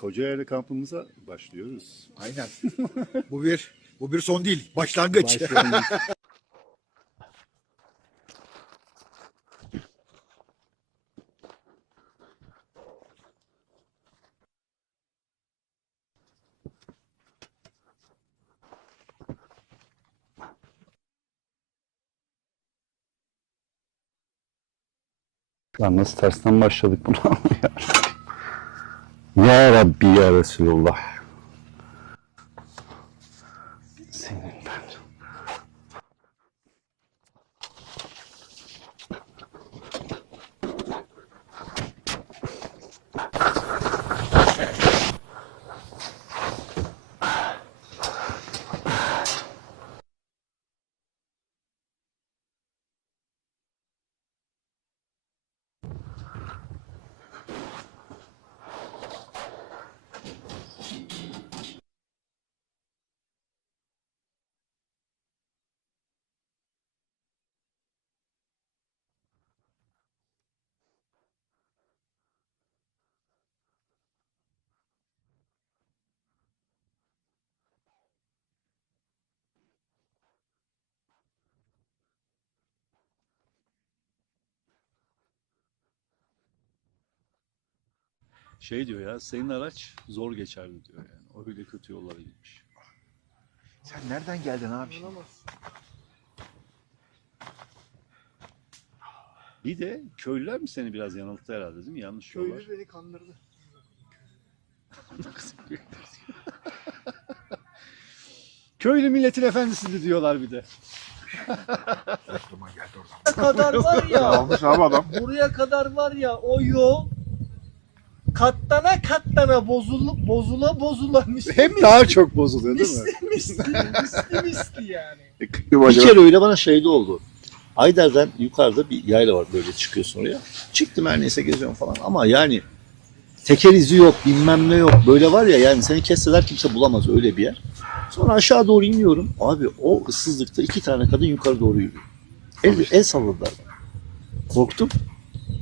Kocaeli kampımıza başlıyoruz. Aynen. bu bir bu bir son değil. Başlangıç. Başlangıç. Lan nasıl tersten başladık buna ya. Ya Rabbi ya Resulullah. Senin ben. Şey diyor ya senin araç zor geçerdi diyor yani. Öyle kötü yollara gitmiş. Sen nereden geldin abi? Bir de köylüler mi seni biraz yanılttı herhalde değil mi? Yanlış yollar. Köylü beni kandırdı. Köylü milletin efendisidir diyorlar bir de. Aklıma geldi oradan. Buraya kadar var ya. Almış abi adam. buraya kadar var ya o yol katlana katlana bozula bozula bozula misli Hem daha çok bozuluyor değil mi? misli misli misli misli yani. Bir kere öyle bana şeyde oldu. Ayder'den yukarıda bir yayla var böyle çıkıyorsun oraya. Çıktım her neyse geziyorum falan ama yani teker izi yok bilmem ne yok. Böyle var ya yani seni kesseler kimse bulamaz öyle bir yer. Sonra aşağı doğru iniyorum. Abi o ıssızlıkta iki tane kadın yukarı doğru yürüyor. El, el salladılar. Korktum.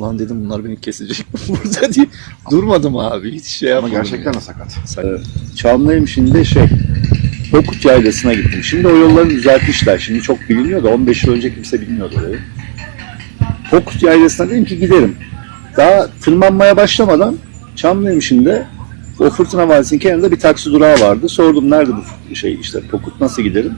Lan dedim bunlar beni kesecek burada diye. Durmadım abi hiç şey Ama yapmadım. gerçekten yani. de sakat. Çamlıyım şimdi şey Bokut Yaylası'na gittim. Şimdi o yolları düzeltmişler. Şimdi çok biliniyor da 15 yıl önce kimse bilmiyordu orayı. Bokut Yaylası'na dedim ki giderim. Daha tırmanmaya başlamadan Çamlıhemşin'de o Fırtına Vadisi'nin kenarında bir taksi durağı vardı. Sordum nerede bu şey işte Pokut nasıl giderim?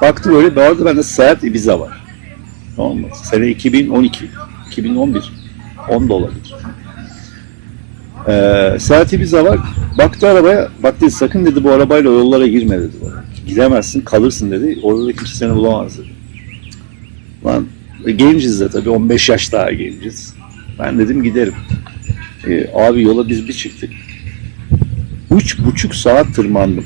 Baktı böyle bu arada bende Seat Ibiza var. Tamam mı? Sene 2012, 2011, 10 da olabilir. Ee, Seat Ibiza var. Baktı arabaya, bak dedi sakın dedi bu arabayla yollara girme dedi bana. Gidemezsin, kalırsın dedi. Orada da kimse seni bulamaz dedi. Lan e, genciz de tabii 15 yaş daha genciz. Ben dedim giderim. Ee, abi yola biz bir çıktık. Üç buçuk saat tırmandım.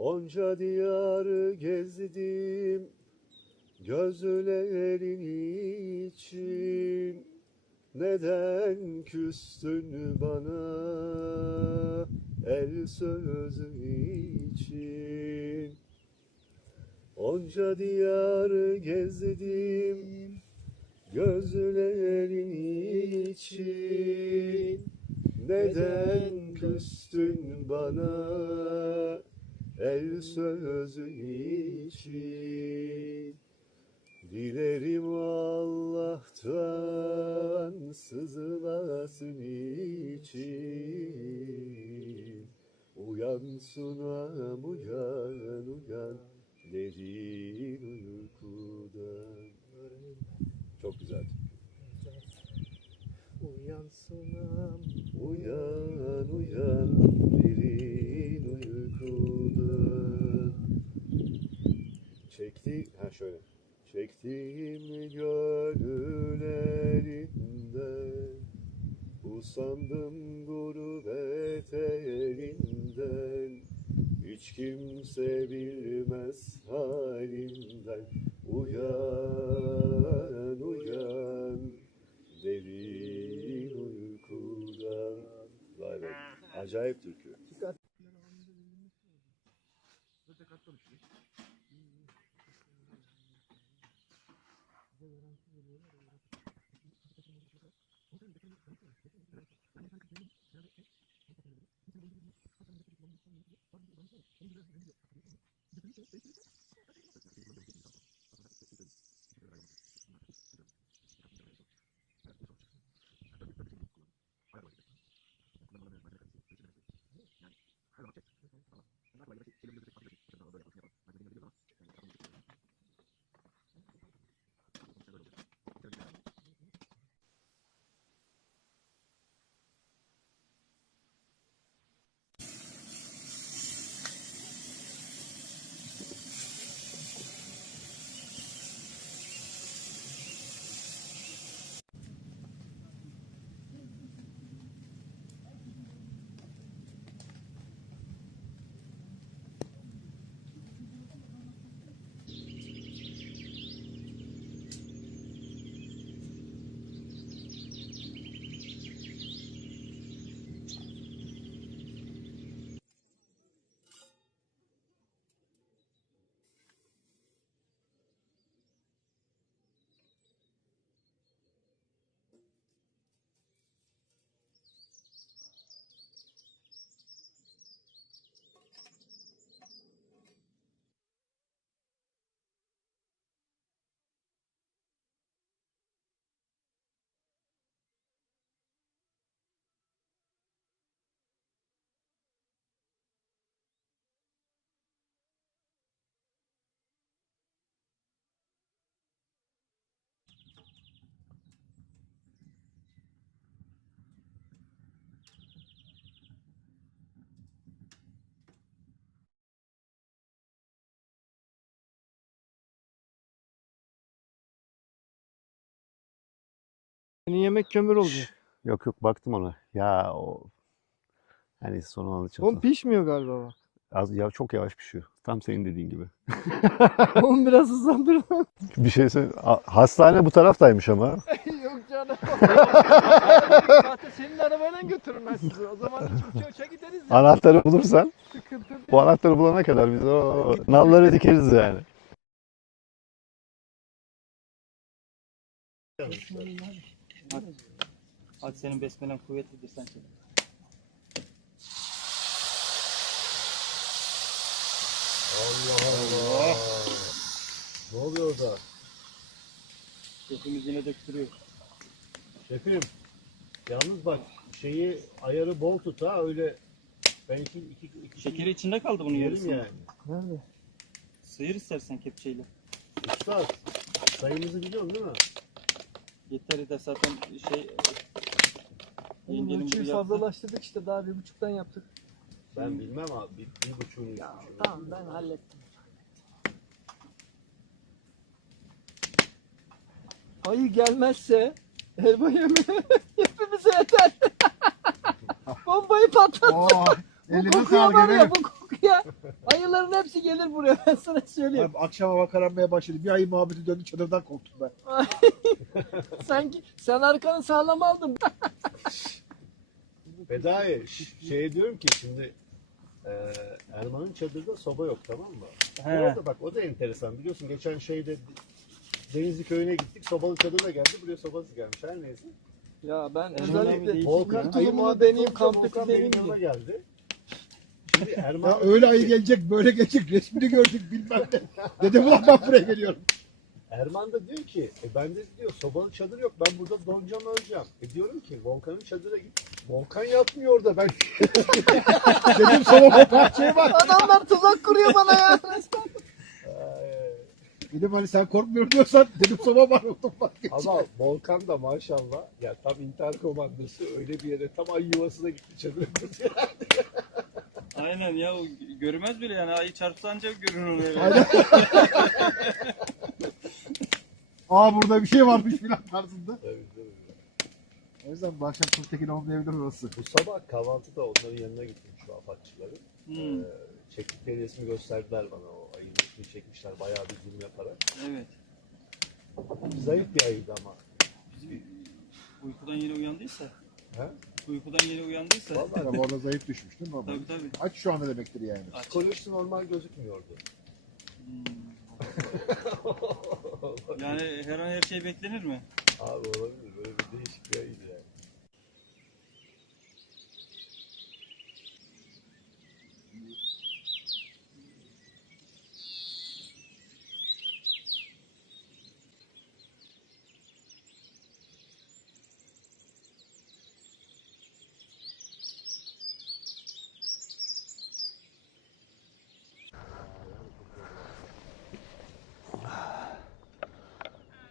Onca diyarı gezdim gözlerin için. Neden küstün bana el sözü için? Onca diyarı gezdim gözlerin için. Neden küstün bana el sözü için Dilerim Allah'tan sızılasın için Uyan sunam uyan uyan derin uykudan Çok güzel. Uyan sunam. Ha şöyle. Çektiğim gönül elinden Usandım gurbet elinden. Hiç kimse bilmez halimden Senin yemek kömür olacak. Yok yok baktım ona. Ya o hani son anlatacağım. Oğlum pişmiyor galiba bak. Az ya çok yavaş pişiyor. Tam senin dediğin gibi. Oğlum biraz hızlandır. Bir şey söyle. Hastane bu taraftaymış ama. Yok canım. Zaten senin arabayla götürürüm ben sizi. O zaman uça uça gideriz ya. Anahtarı bulursan Sıkıntı değil. bu anahtarı bulana kadar biz o nalları dikeriz yani. Hadi senin besmelen kuvvetlidir sen çek. Ne oluyor orada? Hepimiz yine döktürüyor. Şefim, yalnız bak şeyi ayarı bol tut ha öyle ben iki, iki, iki Şekeri içinde kaldı bunun yerim yarısı. yani. Nerede? Sıyır istersen kepçeyle. Usta sayımızı biliyorsun değil mi? Yeter de zaten şey yengenin ölçüyü gibi yaptı. fazlalaştırdık işte daha bir buçuktan yaptık. Ben bilmem abi bir, bir buçuğunu Tamam ben hallettim. Ayı gelmezse helva yemeği hepimize yeter. Bombayı patlat. Oo, Bu elime kokuya sağlık var ya efendim. bu kokuya ya. Ayıların hepsi gelir buraya ben sana söyleyeyim. Abi akşam hava kararmaya başladı. Bir ayı muhabbeti döndü çadırdan korktum ben. Sanki sen arkanı sağlam aldın. Fedai ş- şey diyorum ki şimdi e, Erman'ın çadırda soba yok tamam mı? He. Orada bak o da enteresan biliyorsun geçen şeyde Denizli köyüne gittik sobalı çadır da geldi buraya sobası gelmiş her neyse. Ya ben özellikle Volkan ayı tulumunu muhabbeti olunca kamptaki Volkan benim yanıma geldi. Şimdi Erman Ya öyle ayı gelecek böyle gelecek resmini gördük bilmem ne. Dedim ulan ben buraya geliyorum. Erman da diyor ki e bende diyor sobalı çadır yok ben burada donacağım öleceğim. E diyorum ki Volkan'ın çadıra git. Volkan yatmıyor orada ben Dedim o parçaya bak. Adamlar tuzak kuruyor bana ya. Dedim hani sen korkmuyor diyorsan dedim soba var oldum bak. Ama Volkan da maşallah ya tam intihar komandosu öyle bir yere tam ay yuvasına gitti çadırı kurdu. Aynen ya o görmez bile yani ayı çarpsa ancak görür onu. Aynen. Aa burada bir şey varmış filan tarzında. Tabii, tabii. O yüzden bu akşam çok tekin olmayabilir orası. Bu sabah kahvaltıda onların yanına gittim şu afatçıların. Hmm, Ee, çektikleri resmi gösterdiler bana o ayının resmini çekmişler bayağı bir zoom yaparak. evet. Zayıf bir ayıydı ama. Bizi uykudan yeni uyandıysa. He? Uykudan yeni uyandıysa. Vallahi ama orada zayıf düşmüş değil mi? Tabii tabii. Aç şu anda demektir yani. Aç. Psikolojisi normal gözükmüyordu. Hmm. Yani her an her şey beklenir mi? Abi olabilir böyle bir değişik bir ayıydı yani.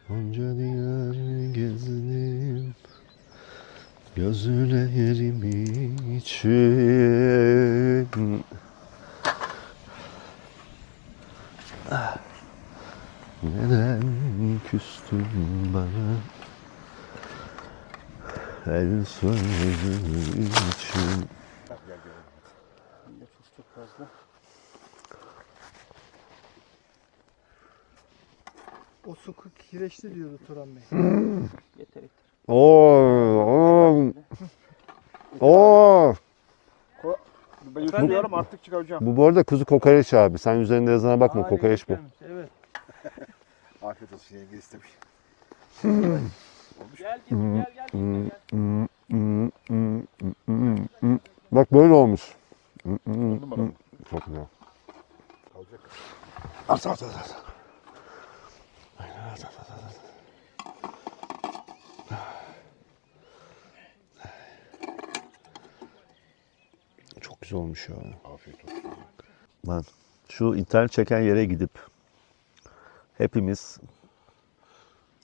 Onca diyar gezdim Gözlerim için Neden küstün bana El sözü için. O su kireçli diyordu Turan Bey. Yeter yeter. Oo, oo, oo. Ben yutuyorum artık çıkaracağım. Bu bu arada kuzu kokoreç abi. Sen üzerinde yazana bakma kokoreç bu. Evet. Afiyet olsun yenge istemiş. Gel git gel gel. Hmm, hmm, hmm, hmm, hmm, hmm. Bak böyle olmuş. Hmm, hmm, hmm. Çok güzel. At at at at. Aynen, at, at, at, güzel olmuş ya. Afiyet olsun. Lan şu internet çeken yere gidip hepimiz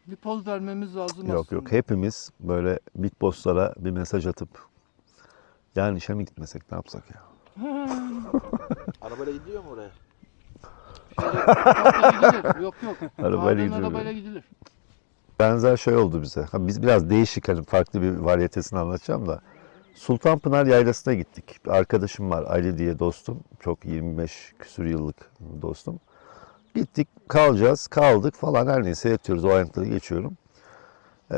Bir poz vermemiz lazım Yok yok hepimiz böyle bitbosslara bir mesaj atıp yani işe mi gitmesek ne yapsak ya? Arabayla gidiyor mu oraya? gidilir. Yok yok. Arabayla Maden gidiyor. arabayla gidilir. Benzer şey oldu bize. Ha, biz biraz değişik hani farklı bir varyetesini anlatacağım da. Sultanpınar Yaylası'na gittik. Bir arkadaşım var Ali diye dostum. Çok 25 küsur yıllık dostum. Gittik kalacağız kaldık falan her neyse yatıyoruz o ayrıntıları geçiyorum. Ee,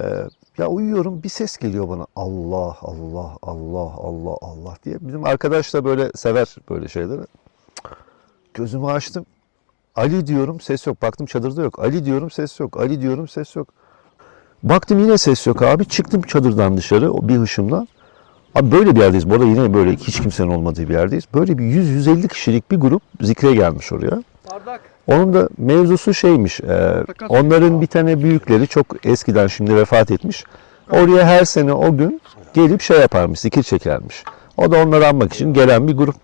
ya uyuyorum bir ses geliyor bana Allah Allah Allah Allah Allah diye. Bizim arkadaş da böyle sever böyle şeyleri. Gözümü açtım. Ali diyorum ses yok. Baktım çadırda yok. Ali diyorum ses yok. Ali diyorum ses yok. Baktım yine ses yok abi. Çıktım çadırdan dışarı bir hışımla. Abi böyle bir yerdeyiz. Bu arada yine böyle hiç kimsenin olmadığı bir yerdeyiz. Böyle bir 100-150 kişilik bir grup zikre gelmiş oraya. Bardak. Onun da mevzusu şeymiş. e, onların bir tane büyükleri çok eskiden şimdi vefat etmiş. Oraya her sene o gün gelip şey yaparmış, zikir çekermiş. O da onları anmak için gelen bir grup.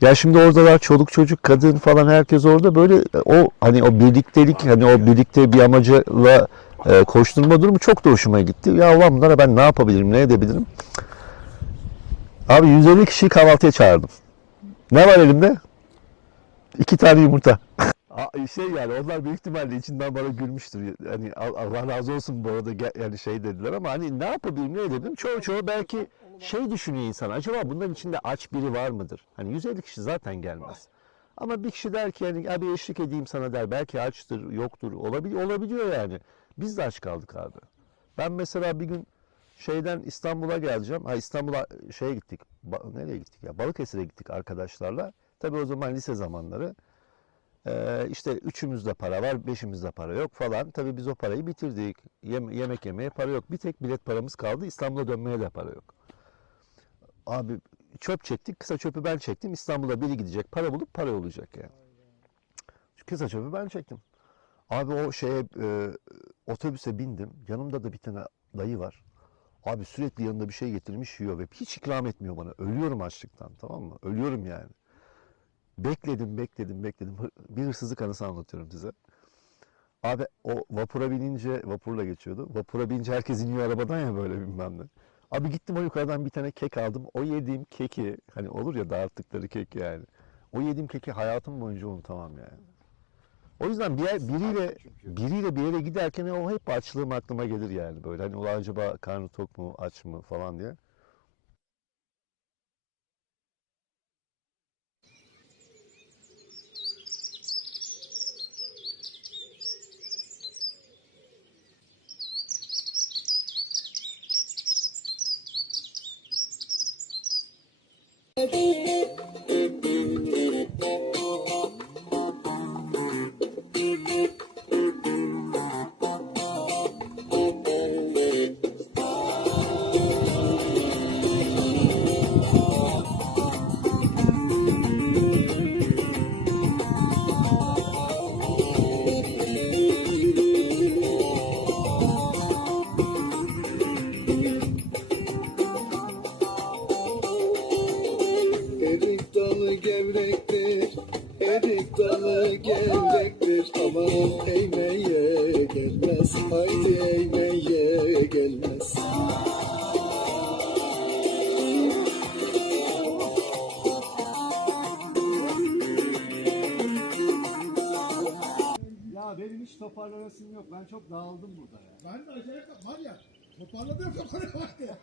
Ya şimdi oradalar çoluk çocuk kadın falan herkes orada böyle o hani o birliktelik hani o birlikte bir amacla e, koşturma durumu çok da hoşuma gitti. Ya ulan bunlara ben ne yapabilirim, ne edebilirim? Abi 150 kişiyi kahvaltıya çağırdım. Ne var elimde? İki tane yumurta. Şey yani onlar büyük ihtimalle içinden bana gülmüştür. Al- Allah razı olsun bu arada yani şey dediler ama hani ne yapabilirim ne edebilirim? Çoğu çoğu belki şey düşünüyor insan. Acaba bunların içinde aç biri var mıdır? Hani 150 kişi zaten gelmez. Ama bir kişi der ki yani abi eşlik edeyim sana der. Belki açtır, yoktur. Olabiliyor, olabiliyor yani. Biz de aç kaldık abi. Ben mesela bir gün şeyden İstanbul'a geleceğim. Ha İstanbul'a şeye gittik. Ba- nereye gittik ya? Balıkesir'e gittik arkadaşlarla. Tabii o zaman lise zamanları. Ee, işte üçümüzde para var, beşimizde para yok falan. Tabii biz o parayı bitirdik. Yem- yemek yemeye para yok. Bir tek bilet paramız kaldı. İstanbul'a dönmeye de para yok. Abi çöp çektik. Kısa çöpü ben çektim. İstanbul'a biri gidecek. Para bulup para olacak yani. Kısa çöpü ben çektim. Abi o şeye e, otobüse bindim. Yanımda da bir tane dayı var. Abi sürekli yanında bir şey getirmiş yiyor ve hiç ikram etmiyor bana. Ölüyorum açlıktan tamam mı? Ölüyorum yani. Bekledim, bekledim, bekledim. Bir hırsızlık anısı anlatıyorum size. Abi o vapura binince, vapurla geçiyordu. Vapura binince herkes iniyor arabadan ya böyle bilmem ne. Abi gittim o yukarıdan bir tane kek aldım. O yediğim keki, hani olur ya dağıttıkları kek yani. O yediğim keki hayatım boyunca unutamam yani. O yüzden bir yer, biriyle biriyle bir yere giderken o hep açlığım aklıma gelir yani böyle. Hani ulan acaba karnı tok mu, aç mı falan diye. Toparlanasım yok. Ben çok dağıldım burada ya. Ben de acayip var ya. Toparladım kafana baktı.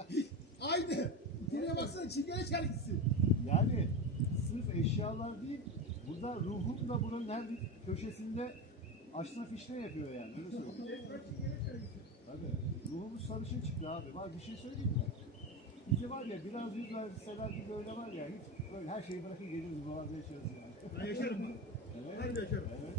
Aynı. İçeriye baksana çingene çelgisi. Yani sırf eşyalar değil, burada ruhum da buranın her bir köşesinde açma fişne yapıyor yani. Öyle söyleyeyim. Tabii. Ruhumuz sarışın çıktı abi. Var bir şey söyleyeyim mi? Bizi var ya biraz yüz verseler gibi öyle var ya hiç böyle her şeyi bırakın geliriz buralarda yaşarız yani. Ben yaşarım. Evet. Ben de yaşarım. Evet.